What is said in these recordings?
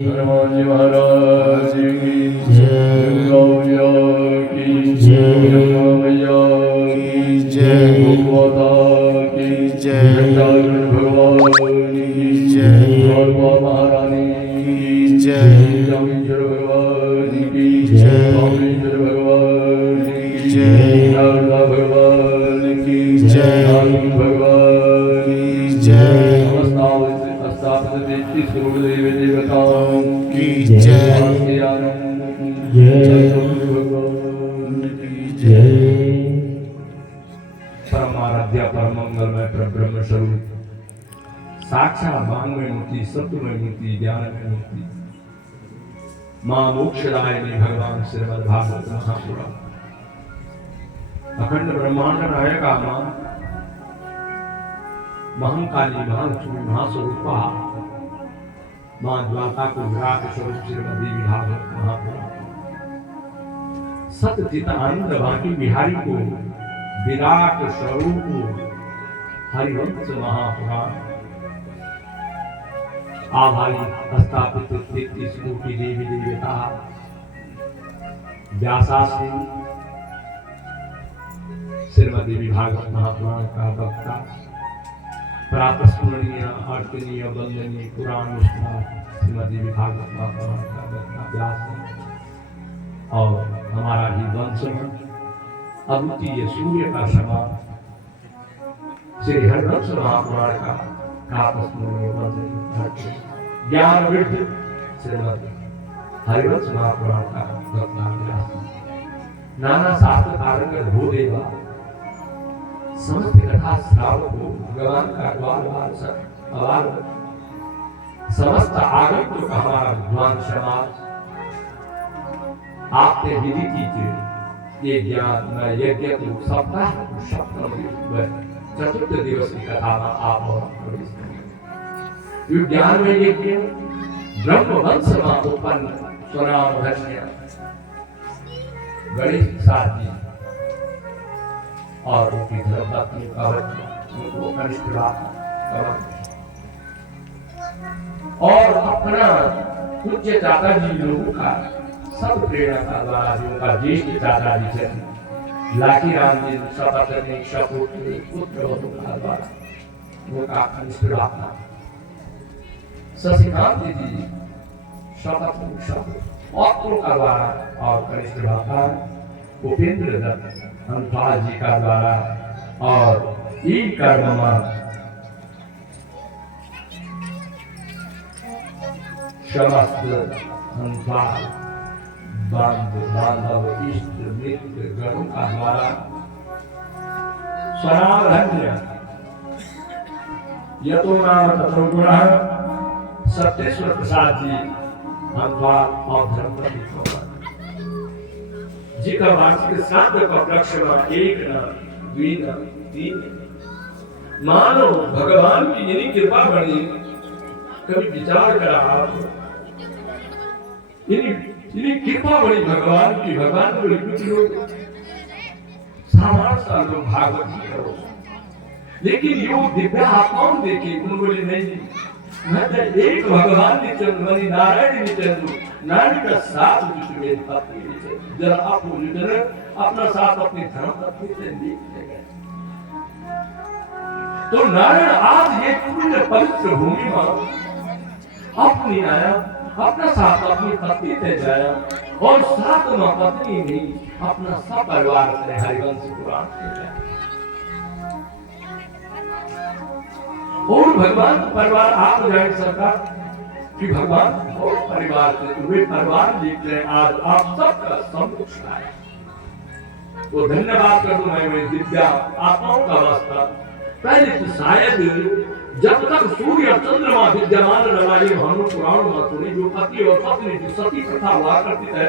हनुमान जी महाराज की जय, गौया की जय, मैया की जय, माता की जय, भगवान की जय, महारानी की जय, रामेश्वर भगवान की जय, रामेश्वर भगवान की जय, नारदा भगवान की जय, नारद भगवान की जय, स्थापित देवी सूर्य देवताओं की जय, आनंद की जय, भगवान की जय। परम आराध्या परम मंगलमय ब्रह्म स्वरूप साक्षात वांग्मय मूर्ति सत्यमय मूर्ति ज्ञानमय मूर्ति मां मोक्षदायिनी भगवान श्रीमद् भागवत महापुराण अखंड ब्रह्मांड नायका मां महंकाली महालक्ष्मी महास्वरूपा मां द्वारका को विराट स्वरूप श्रीमद् देवी भागवत महापुराण सतचित आनंद बाकी बिहारी को विराट स्वरूप हरिवंश महापुराण आभारी स्थापित 33 कोटि देवी देवता व्यासासी श्रीमद् देवी भागवत महापुराण का वक्ता प्रातस्मरणीय अर्चनीय वंदनीय पुराण श्रीमद् देवी भागवत महापुराण का वक्ता व्यास और हमारा ही वंश अद्वितीय सूर्य का समान श्री हरिवंश महापुराण का प्रातस्मरणीय वंदनीय ज्ञान वृद्ध श्रीमद् हरिवंश महापुराण का वक्ता व्यास नाना शास्त्र कारक भूदेवा समस्त कथा श्रावक हो भगवान का द्वार बार समस्त आगंतुक का हमारा विद्वान समाज आपने विधि कीजिए ये ज्ञान न यज्ञ को सप्ताह चतुर्थ दिवस की कथा में आप और ज्ञान में यज्ञ ब्रह्म वंश में उत्पन्न स्वनाम धन्य गणेश प्रसाद जी और उनकी धर्मपत्नी उनको कनिष्ठ और अपना पूज्य दादाजी लोगों का सब प्रेरणा का द्वारा उनका ज्येष्ठ दादाजी से लाठी राम जी सपत्नी सपुत्र पुत्र का द्वारा उनका कनिष्ठ शशिकांत जी सपत्नी सपुत्र और का द्वारा और कनिष्ठ उपेंद्र दत्त हनुमान जी का द्वारा और इन कर्म समस्त हनुमान बांधव इष्ट मित्र गणों का द्वारा स्वनामधन्य यतो नाम ततो गुणः सत्येश्वर प्रसाद जी हनुमान और धर्मपति जी का वार्षिक श्राद्ध का वृक्ष में एक न द्वि न तीन मानो भगवान की इन्हीं कृपा बनी कभी विचार करा आप इन्हीं कृपा बनी भगवान की भगवान को कुछ लोग सामान्य सा लोग भागवत जी करो लेकिन यो दिव्य आत्माओं देखे उन बोले नहीं मैं तो एक भगवान निचंद मनी नारायण निचंद नारायण का साथ जिसमें पत्नी जरा आप अपना साथ अपने धर्म पत्नी से देख गए तो नारायण आज ये पुण्य पवित्र भूमि में अपनी आया अपना साथ अपनी पत्नी से जाया और साथ में पत्नी भी अपना सब परिवार से हरिवंश पुराण से जाया और भगवान परिवार आप जाए सरकार कि भगवान और परिवार से वे परिवार लिखते हैं आज आप सबका सम्मुख है तो धन्यवाद कर दूं मैं दिव्या आत्माओं का वास्ता पहले तो शायद जब तक सूर्य चंद्रमा विद्यमान रवाये भानु पुराण में सुनी जो पति और पत्नी की सती प्रथा हुआ करती है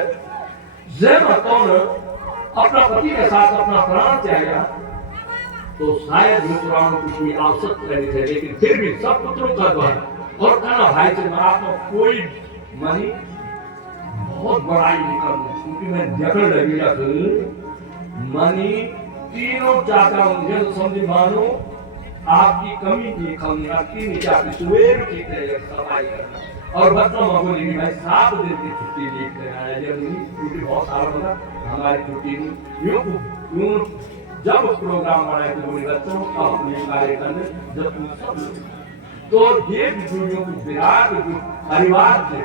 जब कौन अपना पति के साथ अपना प्राण त्यागा तो शायद वो पुराण की कोई आवश्यकता नहीं है लेकिन फिर भी सब पुत्रों का द्वार और कहना भाई से आप कोई मनी बहुत बड़ाई नहीं करूं क्योंकि मैं जकड़ लगी मनी तीनों चाचा उनके समझी मानो आपकी कमी की कमी आपकी नहीं आपकी सुबह की सफाई करना और बच्चों को बोली कि भाई 7 दिन की छुट्टी लिख कर आया जब नहीं छुट्टी बहुत सारा बना हमारी छुट्टी नहीं यूं जब प्रोग्राम बनाए तो बोली बच्चों का अपने कार्य करने जब तुम सब तो ये वीडियो को विराट परिवार से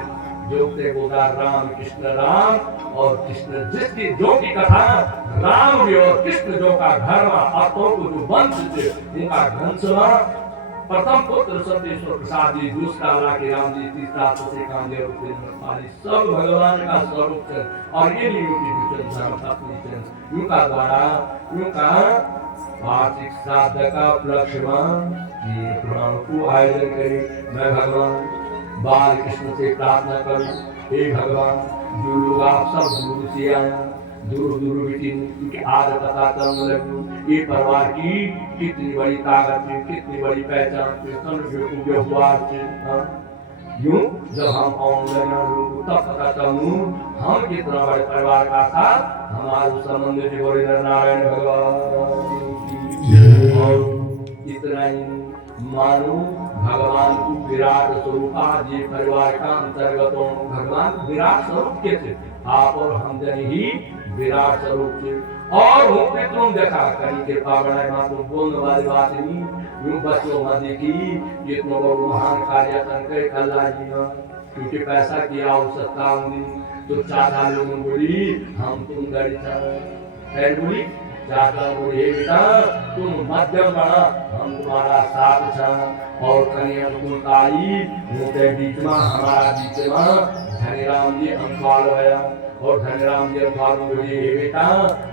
जो थे बोला राम कृष्ण राम और कृष्ण जिसकी जो की कथा राम भी और कृष्ण जो का घर अर्थों को जो वंश थे उनका घनसवा प्रथम पुत्र सत्येश्वर प्रसाद जी दूसरा लाके राम जी तीसरा से कामदेव सब भगवान का स्वरूप है और ये यूटी अपनी उनका द्वारा उनका वार्षिक श्राद्ध का उपलक्ष्य ये पुराण को आयोजन करे मैं भगवान बाल कृष्ण से प्रार्थना करूं हे भगवान जो लोग आप सब दूर से आया दूर दूर बेटी उनकी आदत पता करने लगूं ये परिवार की कितनी बड़ी ताकत है कितनी बड़ी पहचान है सन जो हुआ है यूं जब हम ऑनलाइन लोग तब पता चलूं हम कितना बड़े परिवार का साथ हमारे संबंध से बड़े नारायण भगवान और इतना ही मानो भगवान को विराट स्वरूप आज ये परिवार का अंतर्गत भगवान विराट स्वरूप के थे आप और हम जन ही विराट स्वरूप थे और वो पितरों देखा कहीं कृपा बनाए मां को बोलने वाली बात नहीं यूं बच्चों में देखी कितनों को महान कार्य करके अल्लाह जी ने क्योंकि पैसा किया आवश्यकता होगी तो चाचा लोगों बोली हम तुम गरीब था बोली चाचा बोले बेटा तुम मध्यम बना हम तुम्हारा साथ छा और कन्या कुलकारी मोटे बीच में हमारा बीच में धनीराम जी अंबाल होया और धनीराम जी अंबाल बोले बेटा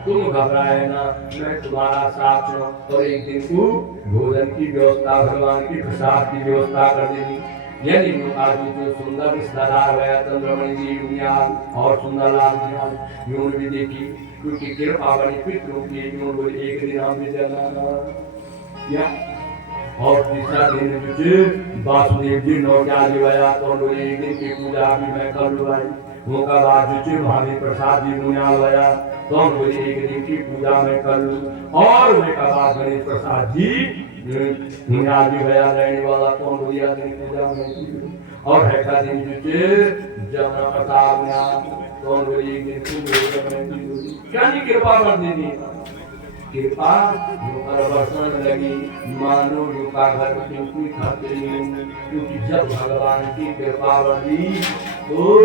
तुम घबराए ना मैं तुम्हारा साथ हूँ और एक दिन को भोजन की व्यवस्था भगवान की प्रसाद की व्यवस्था कर देनी यदि आज जो सुंदर रिश्तेदार है चंद्रमणि जी उनियाल और सुंदरलाल जी यूं भी देखी क्योंकि कृपा बनी पितरों की यूं बोले एक दिन हम भी जाना या और तीसरा दिन मुझे वासुदेव जी नौजा जी आया तो बोले एक दिन की पूजा भी मैं कर लूँगी मौका बाद जो महावीर प्रसाद जी उनियाल आया तो बोले एक दिन की पूजा मैं कर लूँ और मैं कहा गणेश प्रसाद जी उनियाल जी गया रहने वाला कौन बोलिया दिन पूजा में और है का दिन जो जमुना प्रसाद में कौन बोली एक दिन क्या नहीं कृपा कर देनी कृपा पर बरसन लगी मानो रुका घर क्योंकि खाते क्योंकि जब भगवान की कृपा बढ़ी तो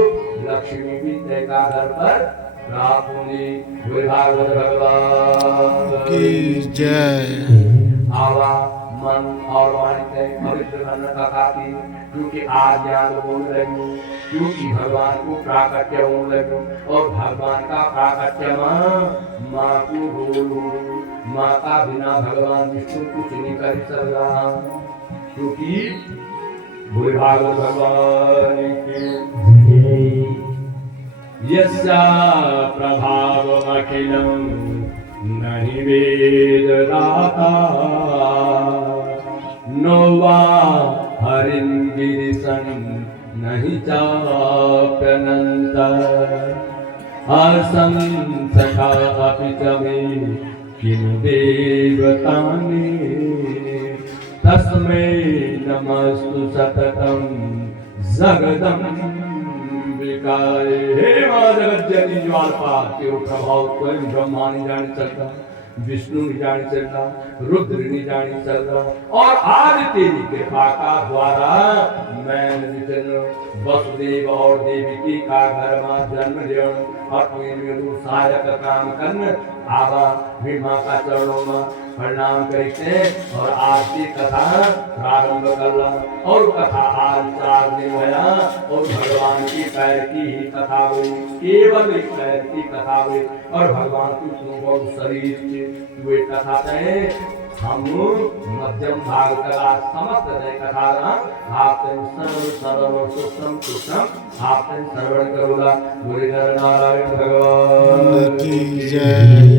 लक्ष्मी भी तेरा घर पर प्राप्त होगी भागवत भगवान की जय आवा मन और वाणी से पवित्र करने का खाती क्योंकि आज ज्ञान बोलने लगी क्योंकि भगवान को प्राकट्य होने लगी और भगवान का प्राकट्य माँ को बोलो माँ का बिना भगवान विष्णु कुछ नहीं कर सकता क्योंकि बुरे भागवत भगवान के यस्या प्रभाव अखिलम नहीं वेददाता नोवा हरिंगिरिसन नहीं चाप्यनंत असंसखा अपि च मे किम देवतानि तस्मै नमस्तु सततं जगदं विकाय हे मां जगज्जननी ज्वालपा के प्रभाव स्वयं ब्रह्मा नहीं जान सकता विष्णु नहीं जान सकता रुद्र नहीं जान सकता और आज तेरी कृपा का द्वारा मैं वसुदेव और देवकी का घर में जन्म लेने अपने मेरू सहायक काम करने आवा भीमा का चरणों में प्रणाम करते और आज की कथा प्रारंभ करना और कथा आज 4 दिन हुआ और भगवान की पैर की ही कथा हुई केवल एक पैर की कथा हुई और भगवान की बहुत शरीर के हुए कथा थे हम मध्यम भाग कला समस्त कथा आप सर्व सुखम आप श्रवण करोगा गुरु नारायण भगवान की जय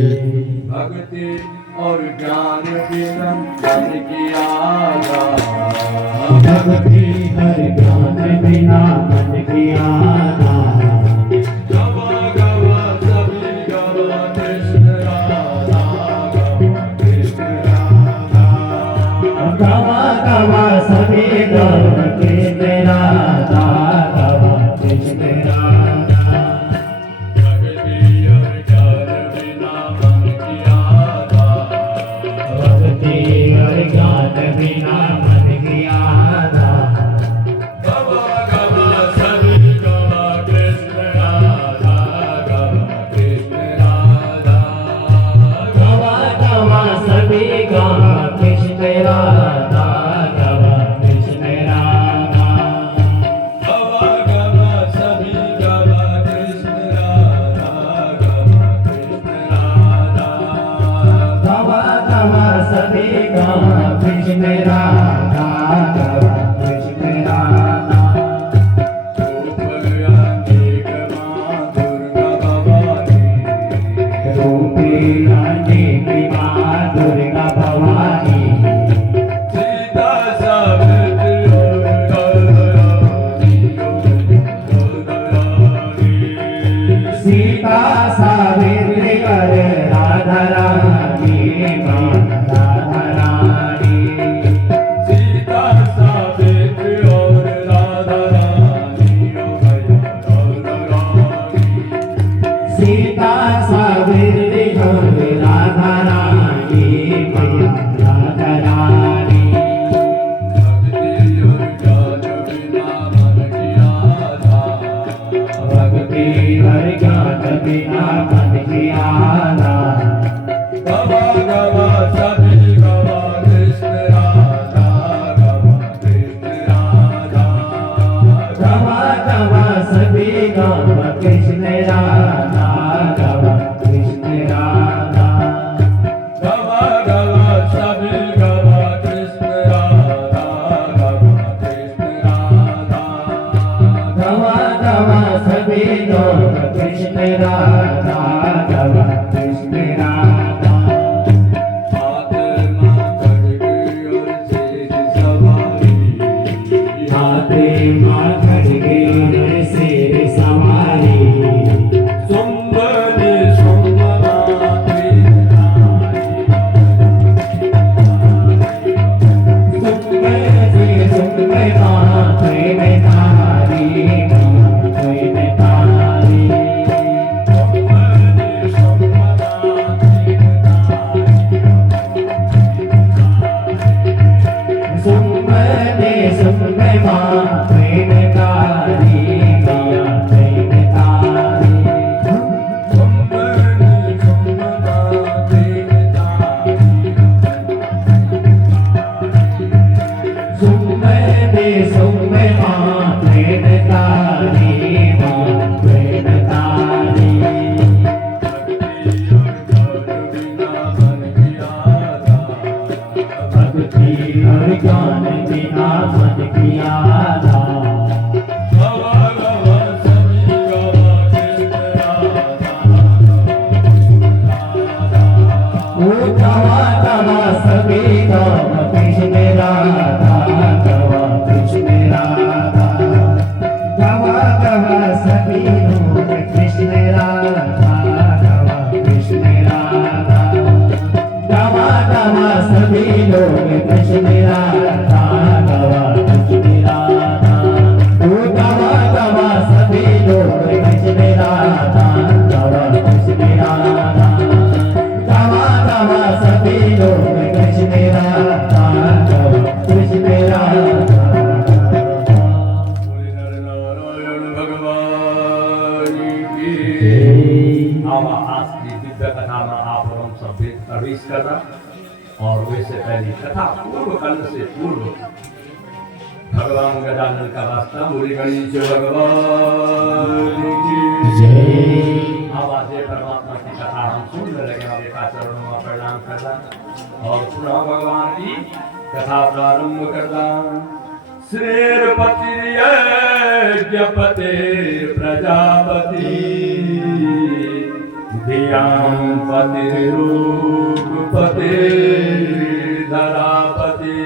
भक्ति और ज्ञान बिना मन की आधा भक्ति हर ज्ञान बिना मन की आधा सावित्री गौरी राधा रानी मैया राधा रानी भक्ति और ज्ञान बिना मन की आधा गवा गवा सभी गवा कृष्ण राधा गवा कृष्ण राधा गवा गवा सभी गवा कृष्ण राधा गवा कृष्ण राधा गवा गवा सभी गवा कृष्ण राधा गवा कृष्ण राधा गवा गवा सभी गवा कृष्ण राधा गवा कृष्ण राधा हाथे माँ खड़गे शेर सवारी सुंदरी सुंदराती ज्ञान बिना मन किया गवा गवा सभी गवा कृष्ण राधा गवा गवा सभी गवा कृष्ण राधा गवा कृष्ण राधा गवा गवा सभी लोग कृष्ण राधा गवा कृष्ण राधा गवा गवा सभी लोग कृष्ण राधा गवा कृष्ण राधा गवा गवा सभी लोग कृष्ण राधा गवा कृष्ण राधा गवा गवा सभी लोग कृष्ण राधा गवा कृष्ण राधा बोले नर नारायण भगवान की आवा आज की दिव्य कथा में आप लोग सब प्रवेश करना और वैसे पहली कथा पूर्व काल से पूर्व भगवान गजानन का वास्ता बोले गणेश भगवान की आवाज परमात्मा की कथा हम सुनने लगे अब एक चरणों में प्रणाम करना और पुनः भगवान की कथा प्रारंभ करना श्रीर्पतिर्यज्ञपते प्रजापति धियां पतिरूपपते धरापति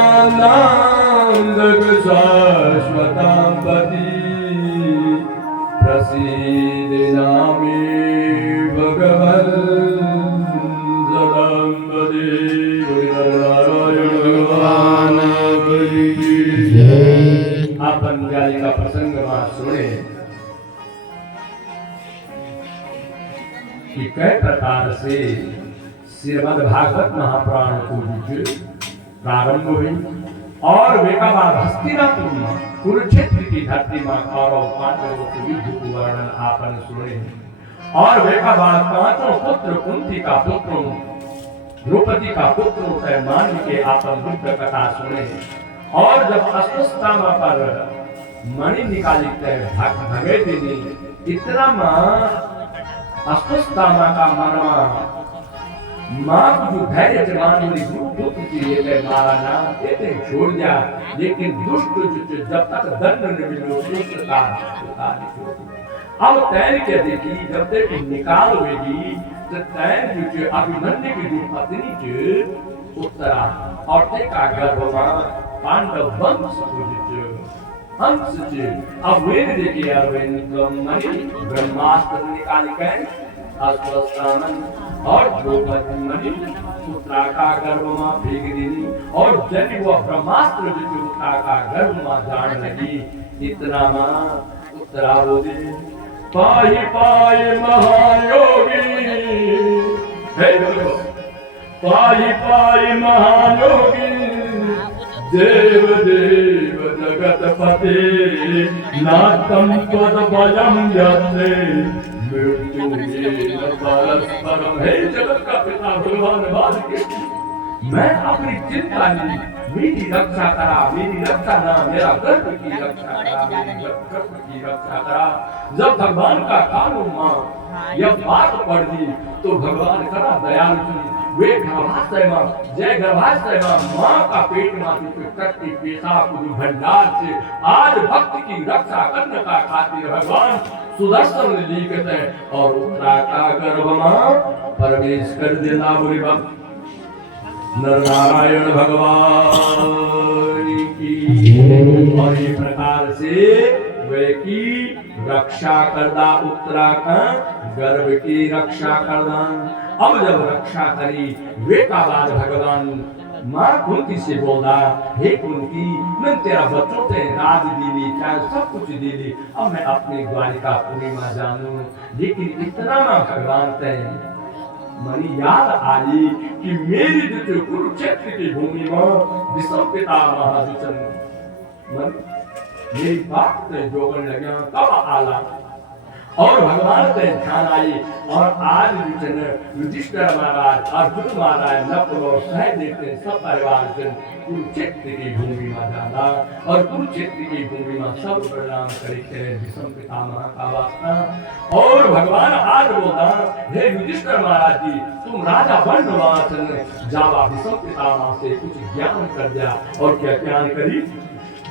पतिश्चकान्दां शाश्वतां पति प्रसीदिनामे भगवन् जगम्बदे नारायण भगवान की आप बंगाली का प्रसंग वहां सुने कि कई प्रकार से श्रीमद् भागवत महापुराण को प्रारंभ हुई और वेकाबाद हस्तिनापुर में कुरुक्षेत्र की धरती में कौरव पांडवों को युद्ध को वर्णन आपने सुने और वेकाबाद पांचों पुत्र कुंती का पुत्रों द्रौपदी का पुत्रों से मान के आपन युद्ध कथा सुने और जब अस्वस्थामा पर मणि निकाली भगे देनी इतना मां अस्वस्थामा का मरमा मां को जो धैर्य जवान वाली गुरु की ये मारा ना देते छोड़ दिया लेकिन दुष्ट जो जब तक दंड न मिलो दुष्ट का अब तैन के देखी जब तक निकाल होगी तो तैन जो अभिमन्यु की जो पत्नी जो उत्तरा और ते का गर्भ में पांडव वंश को जो हंस जो अब वे देखिए यार वे मणि ब्रह्मास्त्र निकाल के अस्वस्थानन और द्रौपदी मणि उत्तरा का गर्भ में फेंक दी और जब वो ब्रह्मास्त्र जो उत्तरा का गर्भ में जान लगी इतना मां उत्तरा बोली पाई पाई महायोगी हे देखो पाई पाई महायोगी देव देव जगतपते नातम पद भजम यत्ते मृत्यु परस्परम हे जगत का पिता भगवान वासुदेव मैं अपनी चिंता ली मेरी रक्षा करा मेरी रक्षा ना मेरा गर्भ की रक्षा करा मेरी गर्भ की रक्षा करा। जब भगवान का कानून मां यह बात पढ़ दी तो भगवान करा दयालु जी वे गर्भाशय में जय गर्भाशय में मां का पेट में कटती पेशाब की भंडार से आज भक्त की रक्षा करने का खातिर भगवान सुदर्शन लिखते हैं और उत्तरा का गर्भ में प्रवेश कर देना बोले भक्त नर नारायण भगवान की। और ये प्रकार से वे की रक्षा करदा उत्तराखंड गर्भ की रक्षा करदा। अब जब रक्षा करी वे का बाद भगवान माँ कुंती से बोला हे कुंती मैं तेरा बच्चों ते राज दीली चाहे सब कुछ दीली अब मैं अपनी द्वारिका पूरी में जानू लेकिन इतना ना भगवान ते मनी याद आई कि मेरी जो कुरुक्षेत्र की भूमि में विषम पिता महादुचन मन मेरी बात से जोड़ने लगे तब आला और भगवान से ध्यान आई और आज युधिष्ठिर महाराज अर्जुन महाराज नकुल और सहदेव के सब परिवार जन कुरुक्षेत्र की भूमि में जाना और कुरुक्षेत्र की भूमि में सब प्रणाम करके विषम पितामह का वास्ता। और भगवान आज बोला हे युधिष्ठिर महाराज जी तुम राजा बनवासन जावा विषम पितामह से कुछ ज्ञान कर दिया और क्या ज्ञान करी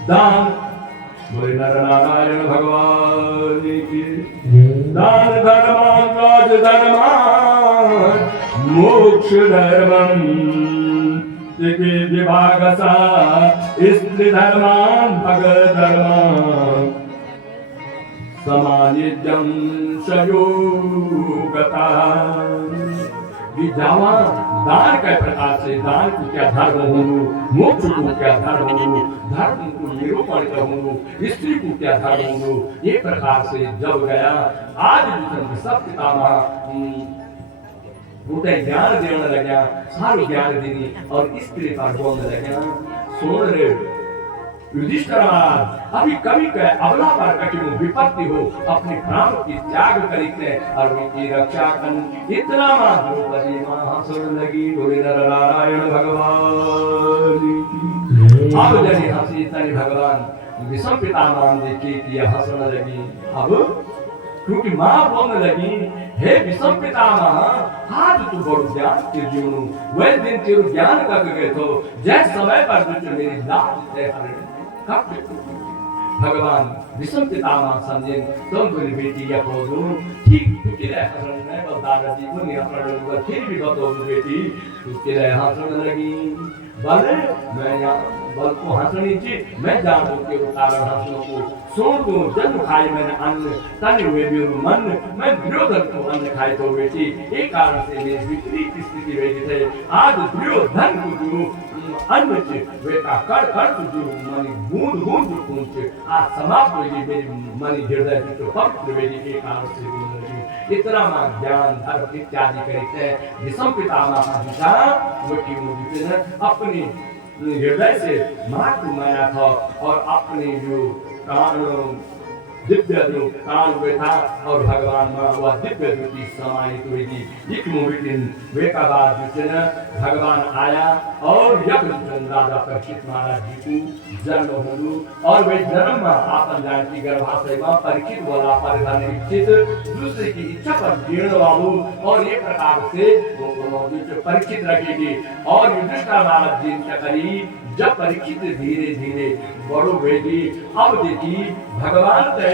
दान बोले नर नारायण भगवान की दान धर्म राज धर्म मोक्ष धर्मम विभाग सा स्त्री धर्मान भगत धर्म समानिध्यम संयोगता जावा दान के प्रकार से दान को क्या धर्म हो मोक्ष को क्या धर्म हो धर्म को निरूपण करूँ स्त्री को क्या धर्म हो ये प्रकार से जब गया आज सब पितामह उठे ज्ञान देने लगा सारे ज्ञान देनी और स्त्री पर बोलने लगा सुन रहे युधिष्ठिर महाराज अभी कभी कहे अबला पर कठिन विपत्ति हो अपने प्राण की त्याग करते और उनकी रक्षा कर इतना द्रौपदी मां हंसने लगी बोले नर नारायण भगवान की। अब जब हंसी तनी भगवान विषम पितामह देखी कि यह हंसने लगी अब क्योंकि मां बोलने लगी हे विषम पितामह आज तू बड़ो ज्ञान के जीवन वह दिन तेरे ज्ञान का गए तो जैसे समय पर जो मेरी लाज है भगवान विषम पितामह समझे तुम बोली बेटी या बोलो ठीक तू के लिए हंसने में बस दादाजी को नहीं हंसने फिर भी बताओ बेटी तू के लिए हंसने लगी भले मैं यहाँ बल को हंसनी चाहिए मैं जानू के कारण हंसने को सुन दूं जन्म खाई मैंने अन्न तन हुए भी मन मैं दुर्योधन को अन्न खाए तो बेटी एक कारण से मेरी विपरीत स्थिति हुई थे आज दुर्योधन को जो अन्न चे वे का कर जो मनी बूंद बूंद खून चे आज समाप्त होगी मेरी मनी हृदय जो पवित्र हुई एक कारण से इतना ज्ञान धर्म इत्यादि करते विषम पितामह का वो की मुझे अपनी हृदय से मां को माना था और अपने जो कान दिव्य जो कान हुए था और भगवान में वह दिव्य ज्योति समाहित हुई थी एक दिन वे का बाद भगवान आया और राजा परीक्षित महाराज जी को जन्म हो और वे जन्म में आपन जान की गर्भाशय में परीक्षित बोला पर दूसरे की इच्छा पर जीर्ण वालू और ये प्रकार से परीक्षित रखेगी और युधिष्ठिर महाराज जी करी जब परीक्षित धीरे धीरे बड़ो बेटी अब देखी भगवान ते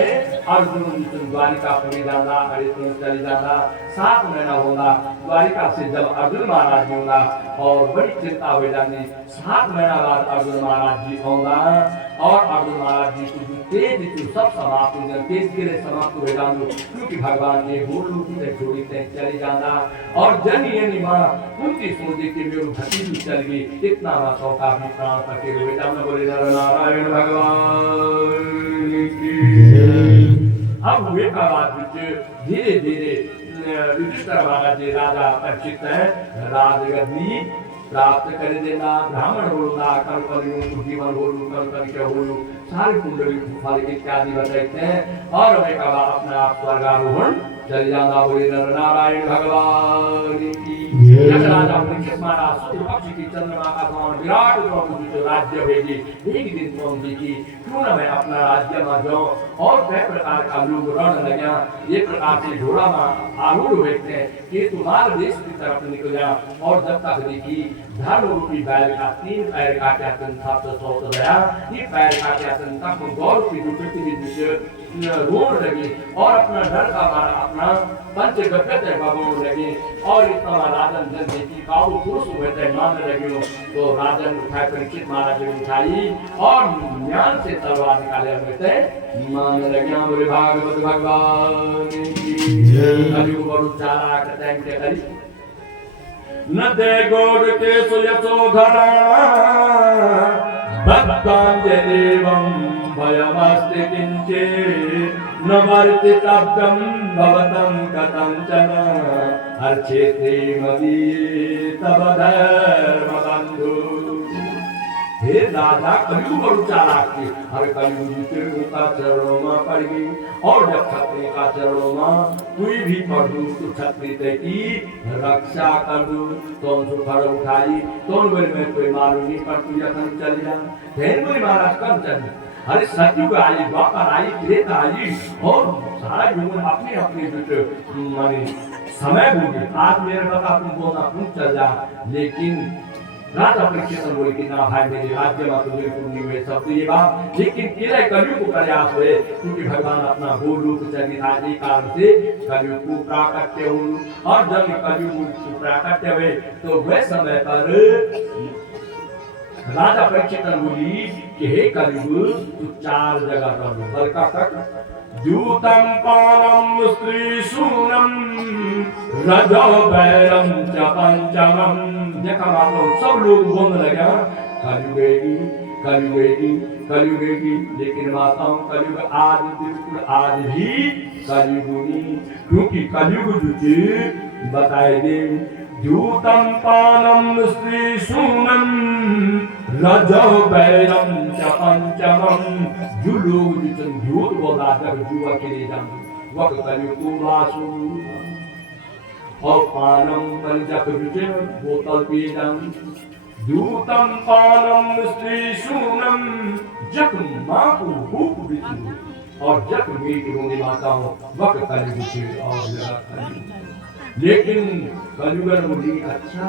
अर्जुन द्वारिका पूरी जाना हरिश्चंद्र चली जाना 7 महीना होगा द्वारिका से जब अर्जुन महाराज जी होगा और बड़ी चिंता हो जानी 7 महीना बाद अर्जुन महाराज जी होगा और अर्जुन महाराज जी को तेज सब समाप्त हो तेज के लिए समाप्त हो जानो क्योंकि भगवान ने बोलू से जोड़ी से चली जाना और जन ये निमा कुंती सोची के मेरे भतीजी चल गई इतना बातों का भी प्राण पके हुए जाना बोले नारायण भगवान की बाद धीरे धीरे युधिष्ठिर महाराज जी राजा परीक्षित हैं राजगद्दी प्राप्त कर देना ब्राह्मण होना कर कलियों जीवन होलू कर करके होलू सारे कुंडली फल इत्यादि बताते हैं और मैं कहा अपना आप स्वर्गारोहण चल जाना बोले नर नारायण भगवान की जब राजा परीक्षित महाराज शुक्ल पक्ष की चंद्रमा का समान विराट रूप जो राज्य भेजी एक दिन पहुंची की क्यों न मैं अपना राज्य में जाऊं और कई प्रकार का लोग रण लगा ये प्रकार से घोड़ा में आरूढ़ हुए थे कि तुम्हारे देश की तरफ निकल जा और जब तक देखी धर्म रूपी बैल का 3 पैर का क्या था तो सौ गया ये पैर का क्या था गौर की पृथ्वी रोड लगी और अपना डर का मारा अपना पंचगव्य भगवान लगे और इतना राजन जन देखी काबू पुरुष हुए थे मानने लगे तो राजन उठाए परीक्षित महाराज ने उठाई और ज्ञान से तलवार निकाले हुए थे मानने लगे बोले भागवत भगवान की बड़ू चाला करते करी न ते गोड़ के सुयशोधना भक्तांजलिवं भयमस्ति किंचित् न वर्तितव्यं भवतं कथंचन अर्चेते मदीये तव धर्मबन्धु। हे राजा कलयुग बड़ू चालाक थी हर कलयुग का चरणों में पड़ गई और जब क्षत्रिय का चरणों में कोई भी पढ़ दू तो क्षत्रिय की रक्षा कर दू तो उनको फड़ उठाई तो बोले मैं कोई मालूम नहीं पर तू यथन चल जा फिर बोले महाराज कब चल अरे सत्युग आई द्वापर आई त्रेता आई और सारा जीवन अपने अपने माने समय भूगे आज मेरे बता तुम बोलना तुम चल जा लेकिन राजा परीक्षित बोले कि ना भाई मेरे राज्य में तो बिल्कुल नहीं हुए सब तो ये बात लेकिन केवल कलयुग को प्रयास हुए क्योंकि भगवान अपना भूल रूप चली राजी कारण से कलयुग को प्राकट्य हुए और जब कलयुग को प्राकट्य हुए तो वह समय पर राजा परीक्षित बोली कि हे कलयुग तू 4 जगह कर लो बलका तक दूतम पानम स्त्री शूनम रजो बैरम च पंचमम देखा आप लोग सब लोग बोलने लगे कलयुगेगी कलयुगेगी कलयुगेगी लेकिन माताओं कलयुग आज बिल्कुल आज भी कलयुगी क्योंकि कलयुग जो बताए दे दूतम पानम स्त्री शूनम रजो बैरम च पंचमम जो लोग झूठ बोल रहा जब जुआ के लिए जान वक्त कलयुग वासु और पानम पंचक जुटे बोतल पिए जान दूतम पानम स्त्री शूनम जक माँ को भूख बिचू और जक मीट रोने माताओं वक्त कलयुग और लेकिन कलयुग बोली अच्छा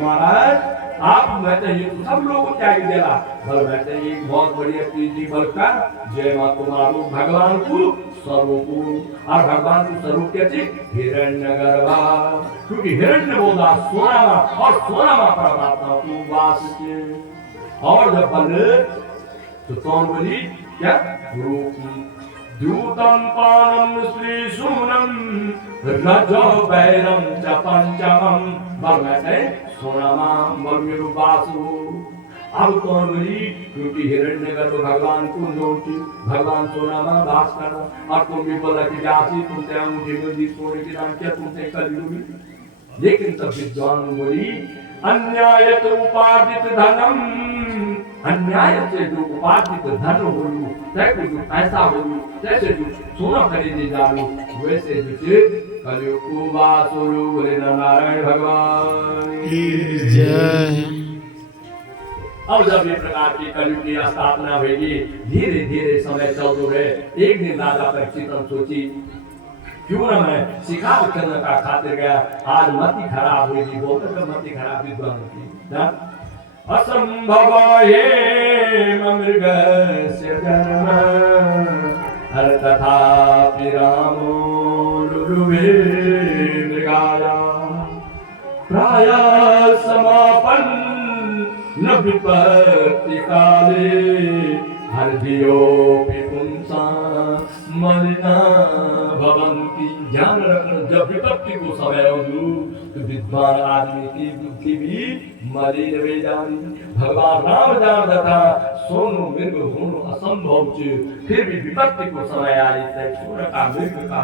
महाराज आप मैं ये तो सब लोगों को त्याग देला बल मैं ये बहुत बढ़िया प्रीति बल का जय मां तुम्हारो भगवान को स्वरूप और भगवान को स्वरूप कैसे हिरण्यगर्भा क्योंकि हिरण्य बोला सोना और सोना परमात्मा को वास के और जब बल तो कौन बोली क्या रूप दूतम पानम श्री शूनम रजो बैरम च पंचमम बलते सोनामा मरुमेरु वासु अब कौन बोली क्योंकि हिरण्यगर्भ भगवान को नोटी भगवान सोनामा वास करना और तुम भी बोला कि जासी तुम ते मुझे में दी सोने की दान क्या तुम ते कर लोगी लेकिन तब विद्वान बोली अन्यायत उपार्जित धनम अन्याय से जो उपार्जित धन हो तैको जो पैसा हो जैसे जो सोना खरीदे जानो वैसे जो कलयुग को वासु बोले नारायण भगवान की जय। अब जब ये प्रकार की कलयुग की स्थापना होगी धीरे धीरे समय चलते हुए एक दिन राजा परीक्षित सोची क्यों ना मैं शिकार करने का खातिर गया आज मति खराब हुई बोलते मति खराब विद्वान की असंभव मृगस्य जन्म हर तथापि रामो लुलुभे मृगाया प्राय समापन्न विपत्ति काले हर धियो पुंसा मलिना भवंती। ध्यान रखना, जब विपत्ति को समय हो तो विद्वान आदमी की बुद्धि भी मलिन वे जानी। भगवान राम जान था सोनो मृग होनो असंभव, फिर भी विपत्ति को समय आई, सोने का मृग का